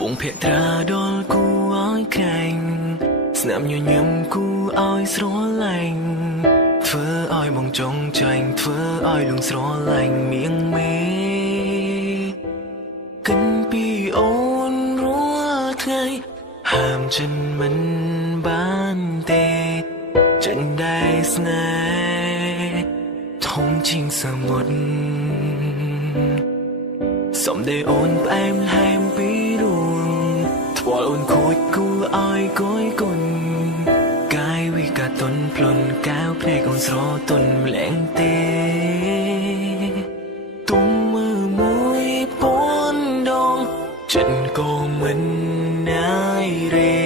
វងភក្ត្រាដល់គូឲ្យក្រែងស្នាមញញឹមគូឲ្យស្រឡាញ់ធ្វើឲ្យបងចង់ចាញ់ធ្វើឲ្យលងស្រឡាញ់មៀងមេកិនពីអូនរាល់ថ្ងៃហាមចិនមិនបានទេចិនได้ស្នេហ៍ធំជាងសមុទ្រសំដីអូនផ្អែមល្ហែមពីរួងថ្វាល់អូនខូចគួរឲ្យគយគុណកាយវិការទន់ភ្លន់កៅភ្នែកអូនស្រទន់ម្លែងទេទុំមើលមួយពាន់ដងចិនក៏មិនណាយរេ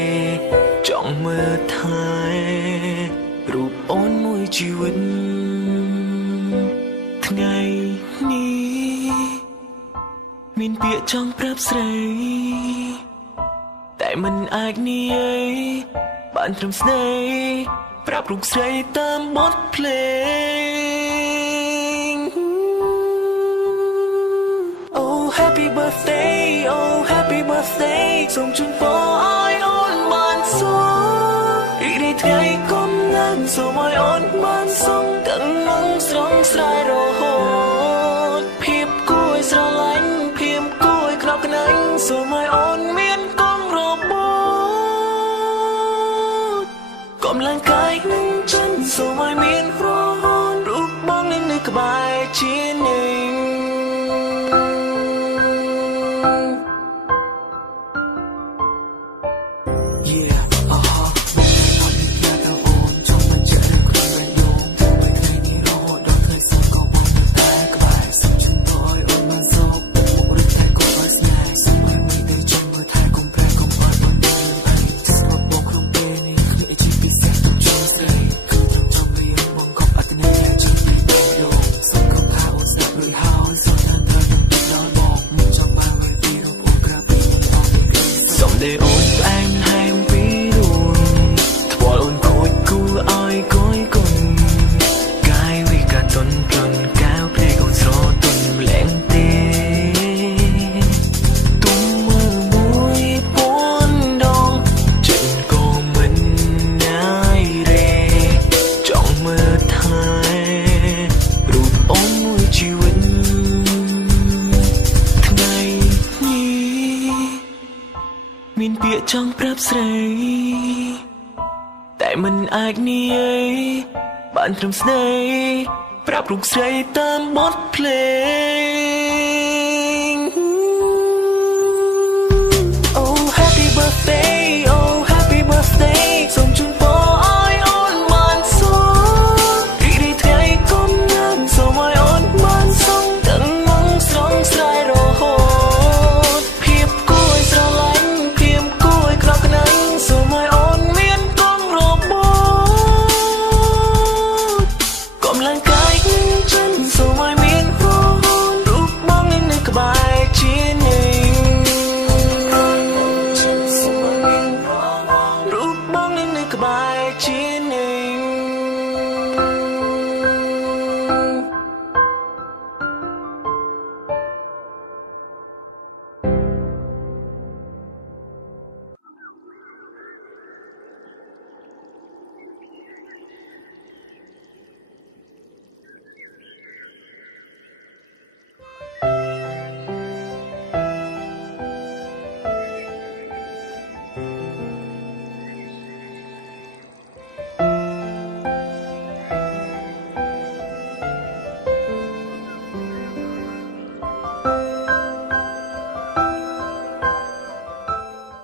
ចង់មើលថែរូបអូនមួយជីវិតថ្ងៃនេះមានពាក្យចង់ប្រាប់ស្រីតែមិនអាចនិយាយបានត្រឹមស្ដីប្រាប់រូបស្រីតាមបទភ្លេង Oh happy birthday Oh happy birthday សូមជូនពរឲ្យអូនបានសុខរីករាយថ្ងៃកុំណាស់សូមឲ្យអូនបានសុខទាំងនឹងស្រងស្រ័យរហូតភាពគួរស្រឡាញ់ភាពគួរខ្នប់ខ្នាញ់សូមឲ្យអូនមានកងរបូតកំឡែងកាយនឹងចិនសូមឲ្យមានរហូតរូបបងនឹងនៅក្បែរជានិញមានពាក្យចង់ប្រាប់ស្រីតែមិនអាចនិយាយបានត្រឹមស្ដីប្រាប់រូបស្រីតាមបទភ្លេង Oh happy birthday